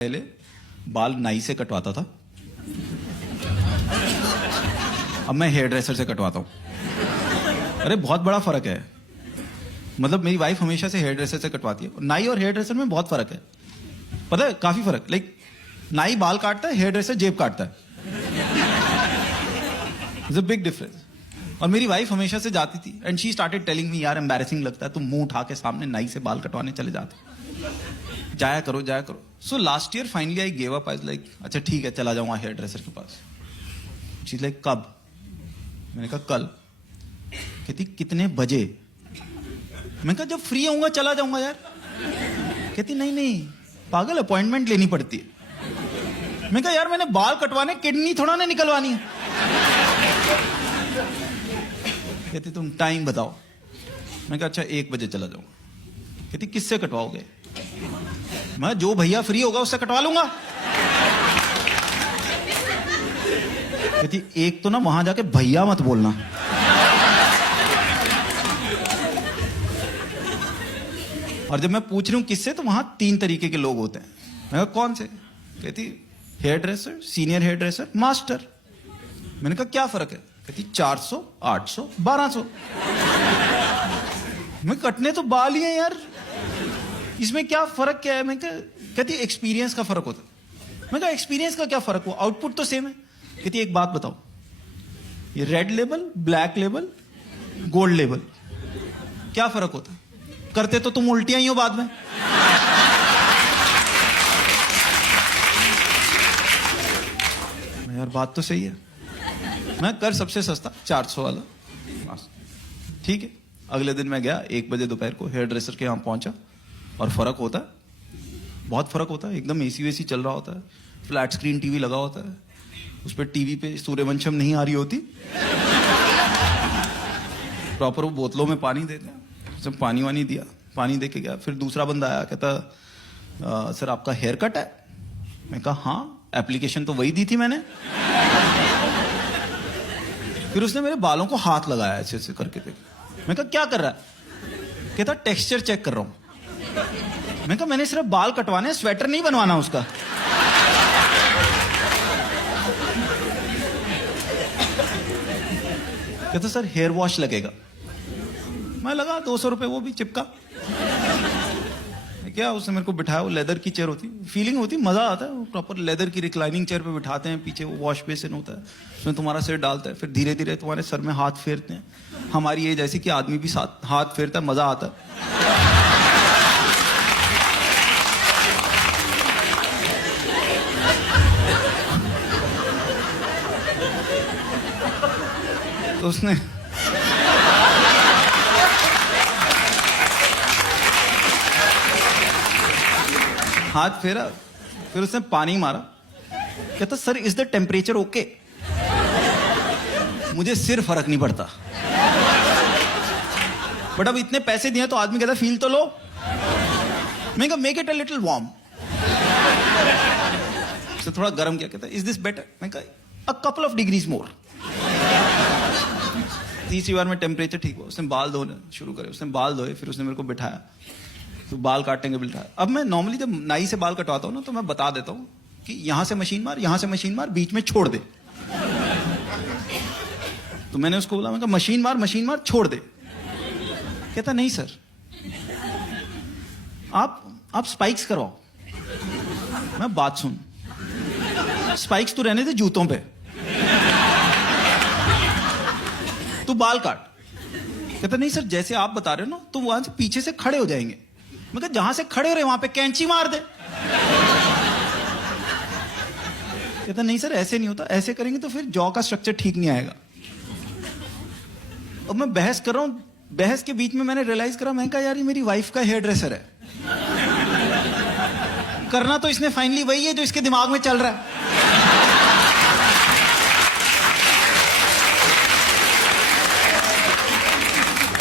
पहले बाल नाई से कटवाता था, अब मैं हेयर ड्रेसर से कटवाता हूं। अरे बहुत बड़ा फर्क है। मतलब मेरी वाइफ हमेशा से हेयर ड्रेसर से कटवाती है। नाई और हेयर ड्रेसर में बहुत फर्क है, पता है, काफी फर्क। लाइक नाई बाल काटता है, हेयर ड्रेसर जेब काटता है। It's a big difference. और मेरी वाइफ हमेशा से जाती थी and she started telling me, यार एम्बैरेसिंग लगता है, तुम मुंह उठा के सामने नाई से बाल कटवाने चले जाते, जाया करो जाया करो। So last year finally I gave up. I like अच्छा ठीक है, चला जाऊंगा हेयर ड्रेसर के पास। शी लाइक कब? मैंने कहा कल। कहती कितने बजे? मैंने कहा जब फ्री होऊंगा चला जाऊंगा यार। कहती नहीं नहीं पागल, अपॉइंटमेंट लेनी पड़ती है। मैंने कहा यार मैंने बाल कटवाने, किडनी थोड़ा ना निकलवानी है। कहती तुम टाइम बताओ। मैंने कहा अच्छा 1 बजे चला जाऊंगा। कहती किससे कटवाओगे? मैं जो भैया फ्री होगा उससे कटवा लूंगा। कहती एक तो ना वहां जाके भैया मत बोलना। और जब मैं पूछ रही हूं किससे, तो वहां 3 तरीके के लोग होते हैं। मैं कहा कौन से? कहती hairdresser, senior hairdresser, master. मैंने कहा क्या फर्क है? कहती 400, 800, 1200। मैं कटने तो बाल ही है यार, इसमें क्या फर्क क्या है? मैं कहती एक्सपीरियंस का फर्क होता है। मैं कहा एक्सपीरियंस का क्या फर्क हुआ, आउटपुट तो सेम है। कहती एक बात बताओ, ये red label, black label, gold label, क्या फर्क होता है? करते तो तुम उल्टियां ही हो बाद में। यार बात तो सही है। मैं कर सबसे सस्ता 400 वाला, ठीक है। अगले दिन मैं गया 1 बजे दोपहर को हेयर ड्रेसर के यहां पहुंचा, और फर्क होता है, बहुत फर्क होता है। एकदम एसी वेसी चल रहा होता है, फ्लैट स्क्रीन टीवी लगा होता है, उस पर टीवी पे सूर्यवंशम नहीं आ रही होती, प्रॉपर वो बोतलों में पानी देते हैं। सब पानी वानी दिया, पानी दे के गया। फिर दूसरा बंदा आया, कहता सर आपका हेयर कट है? मैं कहा हाँ, एप्लीकेशन तो वही दी थी मैंने। फिर उसने मेरे बालों को हाथ लगाया ऐसे ऐसे करके देखा। मैं कहा क्या कर रहा है? कहता टेक्सचर चेक कर रहा हूं। मैं कहा मैंने सिर्फ बाल कटवाने, स्वेटर नहीं बनवाना उसका। कहता सर हेयर वॉश लगेगा। मैं लगा 200 रुपए, वो भी चिपका। क्या उसने मेरे को बिठाया, वो लेदर की चेयर होती, फीलिंग होती, मजा आता है। वो प्रॉपर लेदर की रिक्लाइनिंग चेयर पे बिठाते हैं, पीछे वो वॉश बेसिन होता है, उसमें तुम्हारा सिर डालता है, फिर धीरे धीरे तुम्हारे सर में हाथ फेरते हैं। हमारी एज ऐसी कि आदमी भी साथ हाथ फेरता है, मजा आता है। तो उसने हाथ फेरा, फिर उसने पानी मारा। कहता sir is the temperature okay? मुझे सिर फर्क नहीं पड़ता, बट अब इतने पैसे दिए तो आदमी कहता फील तो लो। मैं कहा make it a little warm. तो थोड़ा गर्म किया। कहता इज दिस बेटर? मैं कहा अ कपल ऑफ डिग्रीज मोर। तीसरी बार में टेम्परेचर ठीक हुआ, उसने बाल धोने शुरू करे। उसने बाल धोए, फिर उसने मेरे को बिठाया, तो बाल काटेंगे बिठाया। अब मैं नॉर्मली जब नाई से बाल कटवाता हूं ना, तो मैं बता देता हूं कि यहां से मशीन मार, यहां से मशीन मार, बीच में छोड़ दे। तो मैंने उसको बोला, मैं कहा मशीन मार छोड़ दे। कहता नहीं सर, आप स्पाइक्स करवाओ। मैं बात सुन, स्पाइक्स तो रहने दे जूतों पे, तू बाल काट। कहता नहीं सर जैसे आप बता रहे हो ना, तो वहां से पीछे से खड़े हो जाएंगे। मैं कहा जहां से खड़े हो रहे वहां पे कैंची मार दे। कहता नहीं सर ऐसे नहीं होता, ऐसे करेंगे तो फिर जॉ का स्ट्रक्चर ठीक नहीं आएगा। अब मैं बहस कर रहा हूं, बहस के बीच में मैंने रियलाइज करा, मैं कहा यार ये मेरी वाइफ का हेयर ड्रेसर है। करना तो इसने फाइनली वही है जो इसके दिमाग में चल रहा है।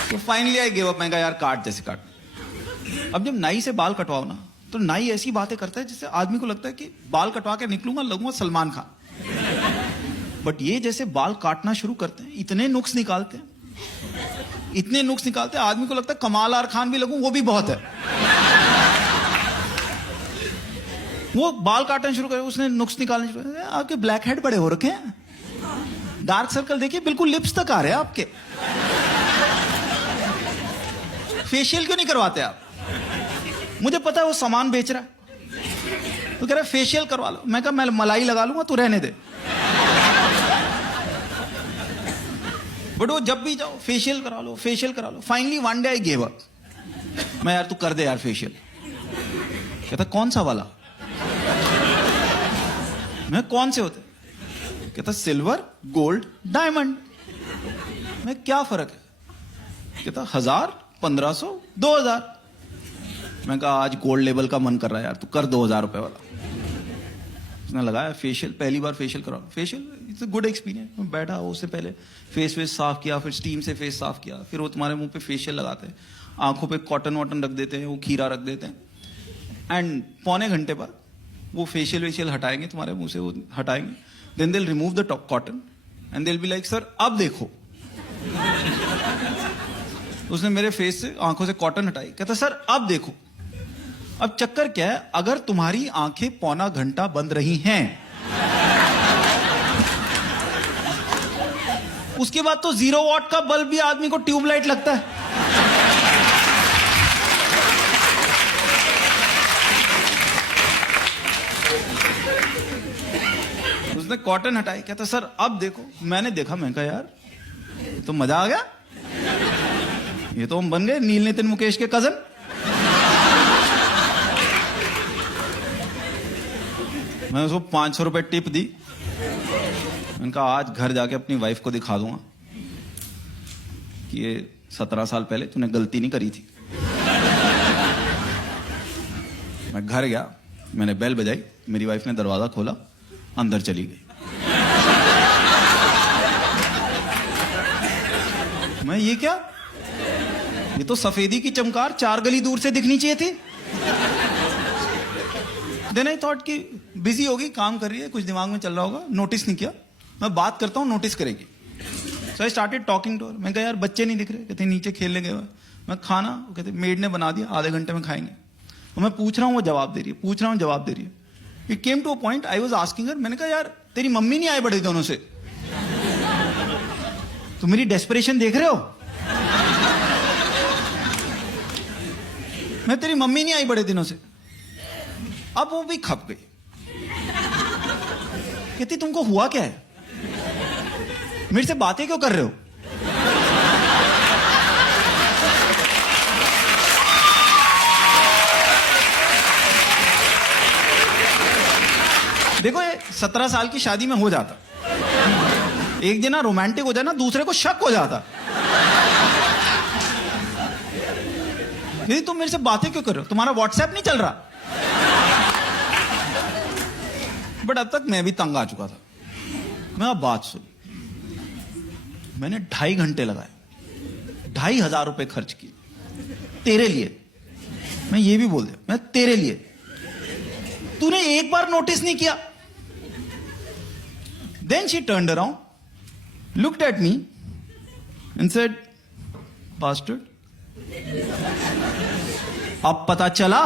तो फाइनली आई गिव अप। मैं कहा यार काट जैसे काट। अब जब नाई से बाल कटवाओ ना, तो नाई ऐसी बातें करता है जिससे आदमी को लगता है कि बाल कटवा के निकलूंगा, लगूंगा सलमान खान। बट ये जैसे बाल काटना शुरू करते हैं, इतने नुक्स निकालते हैं, इतने नुक्स निकालते हैं, आदमी को लगता है कमाल आर खान भी लगूं वो भी बहुत है। वो बाल काटना शुरू करे, उसने नुक्स निकालने शुरू करे, आपके ब्लैक हेड बड़े हो रखे हैं, डार्क सर्कल देखिए, बिल्कुल लिप्स तक आ रहे हैं आपके, फेशियल क्यों नहीं करवाते आप? मुझे पता है वो सामान बेच रहा है, तो कह रहा है फेशियल करवा लो। मैं कहा मैं मलाई लगा लूंगा, तू रहने दे। बट वो जब भी जाओ फेशियल करा लो, फेशियल करा लो। Finally one day I give up. मैं यार तू कर दे यार फेशियल। कहता कौन सा वाला? मैं कौन से होते? कहता सिल्वर, गोल्ड, डायमंड। मैं क्या फर्क है? कहता 1000, 1500, 2000। मैं कहा आज गोल्ड लेवल का मन कर रहा है यार, तू कर 2000 रुपए वाला। उसने लगाया फेशियल, पहली बार फेशियल करा। Facial it's a good experience. मैं बैठा, उससे पहले फेस वेस साफ किया, फिर स्टीम से फेस साफ किया, फिर वो तुम्हारे मुंह पे फेशियल लगाते हैं, आंखों पे कॉटन वॉटन रख देते हैं, वो खीरा रख देते हैं, एंड पौने घंटे बाद वो फेशियल वेशियल हटाएंगे तुम्हारे मुंह से, वो हटाएंगे, then they will remove the cotton and they will be like sir अब देखो। उसने मेरे फेस से, आंखों से कॉटन हटाई, कहता सर अब देखो। अब चक्कर क्या है, अगर तुम्हारी आंखें पौना घंटा बंद रही हैं, उसके बाद तो 0 वॉट का बल्ब भी आदमी को ट्यूबलाइट लगता है। उसने कॉटन हटाई, कहता सर अब देखो। मैंने देखा, मैं कहा यार तो मजा आ गया, ये तो हम बन गए नील नितिन मुकेश के कजन। मैं उसको 500 रुपए टिप दी। मैंने कहा आज घर जाके अपनी वाइफ को दिखा दूंगा कि ये 17 साल पहले तूने गलती नहीं करी थी। मैं घर गया, मैंने बेल बजाई, मेरी वाइफ ने दरवाजा खोला, अंदर चली गई। मैं ये क्या, ये तो सफेदी की चमकार 4 गली दूर से दिखनी चाहिए थी। देन आई थॉट कि बिजी होगी, काम कर रही है, कुछ दिमाग में चल रहा होगा, नोटिस नहीं किया। मैं बात करता हूँ, नोटिस करेगी। So I started talking to her. मैं कहा यार बच्चे नहीं दिख रहे? कहते नीचे खेलने गए हुए। मैं खाना, कहते मेड ने बना दिया, आधे घंटे में खाएंगे। और मैं पूछ रहा हूँ, वो जवाब दे रही है, पूछ रहा हूँ, जवाब दे रही है। It came to a point I was asking her, मैंने कहा यार तेरी मम्मी नहीं आए बड़े दिनों से, तो मेरी डेस्परेशन देख रहे हो? मैं तेरी मम्मी नहीं आई बड़े दिनों से। अब वो भी खप गई, कहती तुमको हुआ क्या है, मेरे से बातें क्यों कर रहे हो? देखो ये 17 साल की शादी में हो जाता, एक जना रोमांटिक हो जाए ना, दूसरे को शक हो जाता, यदि तुम मेरे से बातें क्यों कर रहे हो, तुम्हारा व्हाट्सएप नहीं चल रहा? बट अब तक मैं भी तंग आ चुका था। मैं अब बात सुन, मैंने 2.5 घंटे लगाए, 2,500 रुपए खर्च किए तेरे लिए। मैं ये भी बोल दिया, मैं तेरे लिए, तूने एक बार नोटिस नहीं किया। Then she turned around, looked at me and said bastard, अब पता चला